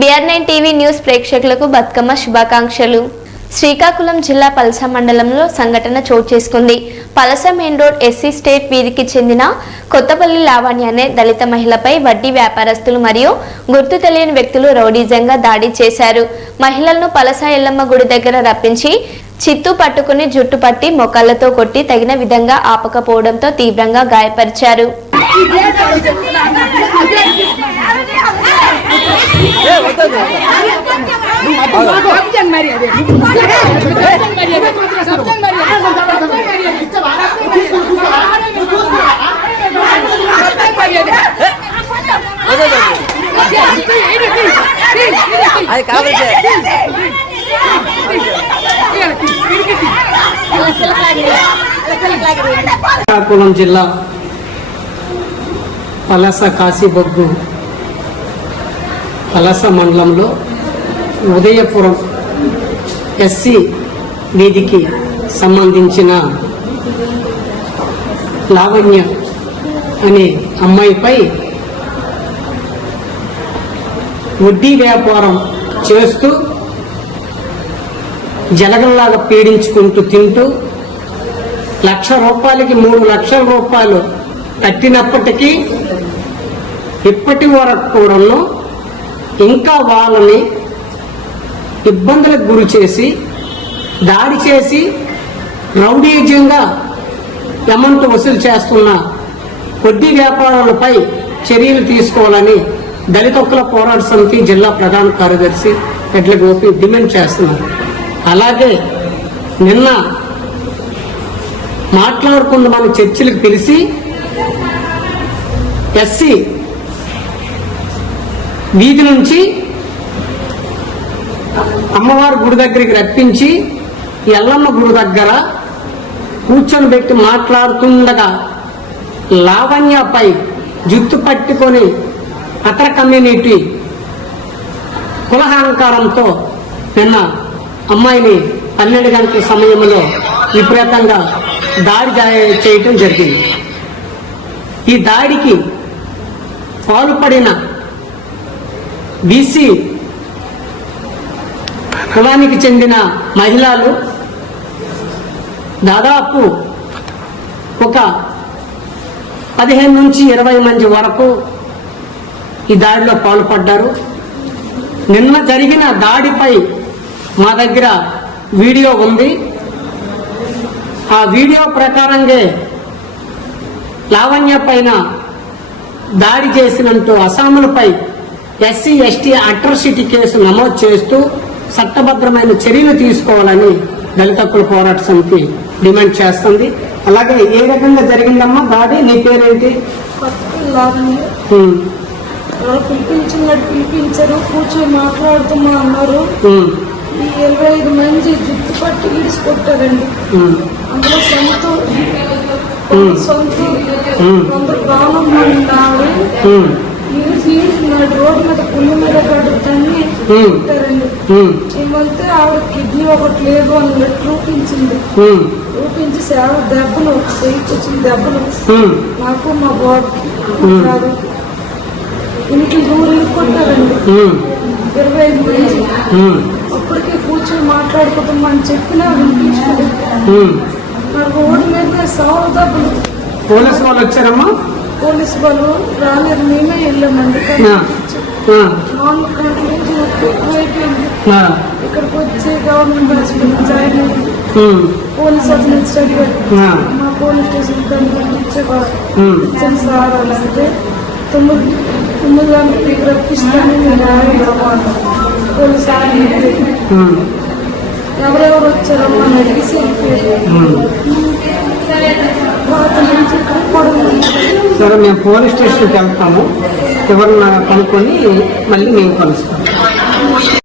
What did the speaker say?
BR nine TV news ప్రేక్షకులకు బతుకమ్మ శుభాకాంక్షలు. శ్రీకాకుళం జిల్లా పలస మండలంలో సంఘటన చోటు చేసుకుంది. Palasa main road SC state వీధికి చెందిన కొత్తపల్లి లావణ్య అనే దళిత మహిళపై వడ్డీ వ్యాపారస్తులు మరియు గుర్తు తెలియని వ్యక్తులు రౌడీజంగా దాడి చేశారు. మహిళలను పలస ఎల్లమ్మ గుడి దగ్గర రప్పించి చిత్తు పట్టుకుని జుట్టు పట్టి మొక్కలతో కొట్టి తగిన విధంగా ఆపకపోవడంతో తీవ్రంగా గాయపరిచారు. అది కావాలి. శ్రీకాకుళం జిల్లా పలస కాశీబొగ్గు పలస మండలంలో ఉదయపురం ఎస్సీ వీధికి సంబంధించిన లావణ్య అనే అమ్మాయిపై వడ్డీ వ్యాపారం చేస్తూ జలగల్లాగా పీడించుకుంటూ తింటూ లక్ష రూపాయలకి మూడు లక్షల రూపాయలు కట్టినప్పటికీ ఇప్పటి వరకు కూడాను ఇంకా వాళ్ళని ఇబ్బందులకు గురి చేసి దాడి చేసి రౌడీజంగా అమౌంట్ వసూలు చేస్తున్న వడ్డీ వ్యాపారాలపై చర్యలు తీసుకోవాలని దళిత హక్కుల పోరాట సమితి జిల్లా ప్రధాన కార్యదర్శి ఎడ్ల గోపి డిమాండ్ చేస్తున్నారు. అలాగే నిన్న మాట్లాడుకున్న మన చర్చిలకు పిలిచి ఎస్సీ వీధి నుంచి అమ్మవారి గుడి దగ్గరికి రప్పించి ఎల్లమ్మ గుడి దగ్గర కూర్చొని పెట్టి మాట్లాడుతుండగా లావణ్యపై జుత్తు పట్టుకొని అతర కమ్యూనిటీ కులహంకారంతో నిన్న అమ్మాయిని పన్నెండు గంటల సమయంలో విపరీతంగా దాడి చేయటం జరిగింది. ఈ దాడికి పాల్పడిన బీసీ కులానికి చెందిన మహిళలు దాదాపు ఒక పదిహేను నుంచి ఇరవై మంది వరకు ఈ దాడిలో పాల్పడ్డారు. నిన్న జరిగిన దాడిపై మా దగ్గర వీడియో ఉంది. ఆ వీడియో ప్రకారంగా లావణ్య పైన దాడి చేసినంటూ అసాములపై ఎస్సీ ఎస్టీ అట్రాసిటీ కేసు నమోదు చేస్తూ చట్టభద్రమైన చర్యలు తీసుకోవాలని దళిత హక్కుల పోరాట సమితి డిమాండ్ చేస్తుంది. అలాగే ఏ రకంగా జరిగిందమ్మా దాడి? నీ పేరేంటి? పిలిపించినట్టు పిలిపించారు. కూర్చొని మాట్లాడుతున్నా అన్నారు. ఈ ఇరవై ఐదు మంది జుట్టు పట్టి ఈడ్చుకొట్టారండి ఉమ్, అందులో సొంత సొంత కొందరు ఈడ్చి ఈడ్చున్నాడు రోడ్డు మీద పుల్లి మీద కడుగుతాన్ని ఉమ్, ఏమంటే ఆవిడ కిడ్నీ ఒకటి లేదు అన్నట్టు చూపించింది చూపించి సేవ దెబ్బలు చేయికి వచ్చిన దెబ్బలు. నాకు మా బాబుకి కాదు. ఇంటి దూరం కొట్టారండి ఇరవై ఐదు మంది. కూర్చొని మాట్లాడుకుంటామని చెప్పినా వినిపించలేదు. రోడ్డు మీద దెబ్బలు పోలీసు వాళ్ళు వచ్చారమ్మా? పోలీసు వాళ్ళు రాలేదు. మేమే వెళ్ళామండి ఇక్కడికి వచ్చి గవర్నమెంట్ హాస్పిటల్ జాయిన్ అయ్యి పోలీస్ అతను మా పోలీస్ స్టేషన్ ఇచ్చిన సార్ అంటే తొమ్మిది తొమ్మిది గంటలకి రప్పిస్తాను నేను రావాలి పోలీస్ ఆఫీసర్ ఉమ్, ఎవరెవరు వచ్చారో మనం అడిగి వెళ్ళిపోయారు. సరే మేము పోలీస్ స్టేషన్కి వెళ్తాము. ఎవరన్నా కనుక్కొని మళ్ళీ మేము కలుస్తాము